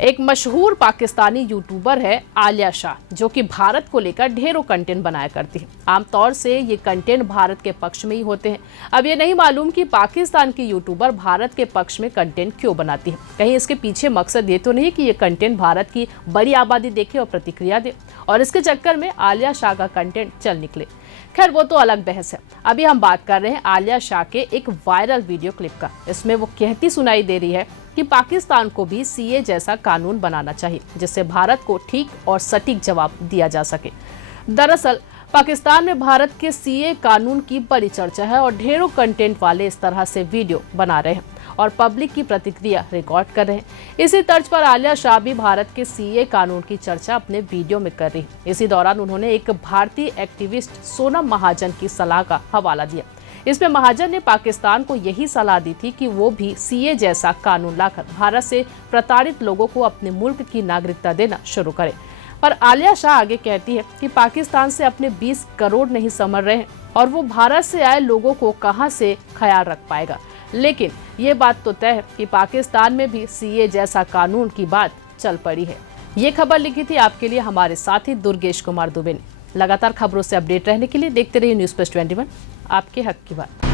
एक मशहूर पाकिस्तानी यूट्यूबर है आलिया शाह, जो कि भारत को लेकर ढेरों कंटेंट बनाया करती है। आमतौर से ये कंटेंट भारत के पक्ष में ही होते हैं। अब ये नहीं मालूम कि पाकिस्तान की यूट्यूबर भारत के पक्ष में कंटेंट क्यों बनाती है। कहीं इसके पीछे मकसद ये तो नहीं कि ये कंटेंट भारत की बड़ी आबादी देखे और प्रतिक्रिया दे और इसके चक्कर में आलिया शाह का कंटेंट चल निकले। खैर, वो तो अलग बहस है। अभी हम बात कर रहे हैं आलिया शाह के एक वायरल वीडियो क्लिप का। इसमें वो कहती सुनाई दे रही है कि पाकिस्तान को भी सीए जैसा कानून बनाना चाहिए, जिससे भारत को ठीक और सटीक जवाब दिया जा सके। दरअसल पाकिस्तान में भारत के सीए कानून की बड़ी चर्चा है और ढेरों कंटेंट वाले इस तरह से वीडियो बना रहे हैं और पब्लिक की प्रतिक्रिया रिकॉर्ड कर रहे हैं। इसी तर्ज पर आलिया शाह भी भारत के सीए कानून की चर्चा अपने वीडियो में कर रही है। इसी दौरान उन्होंने एक भारतीय एक्टिविस्ट सोनम महाजन की सलाह का हवाला दिया। इसमें महाजन ने पाकिस्तान को यही सलाह दी थी कि वो भी सीए जैसा कानून लाकर भारत से प्रताड़ित लोगों को अपने मुल्क की नागरिकता देना शुरू करे। पर आलिया शाह आगे कहती है कि पाकिस्तान से अपने 20 करोड़ नहीं समझ रहे हैं और वो भारत से आए लोगों को कहां से ख्याल रख पाएगा। लेकिन ये बात तो तय है कि पाकिस्तान में भी सीए जैसा कानून की बात चल पड़ी है। ये खबर लिखी थी आपके लिए हमारे साथी दुर्गेश कुमार दुबे ने। लगातार खबरों से अपडेट रहने के लिए देखते रहिए न्यूज़ प्लस 21, आपके हक की बात।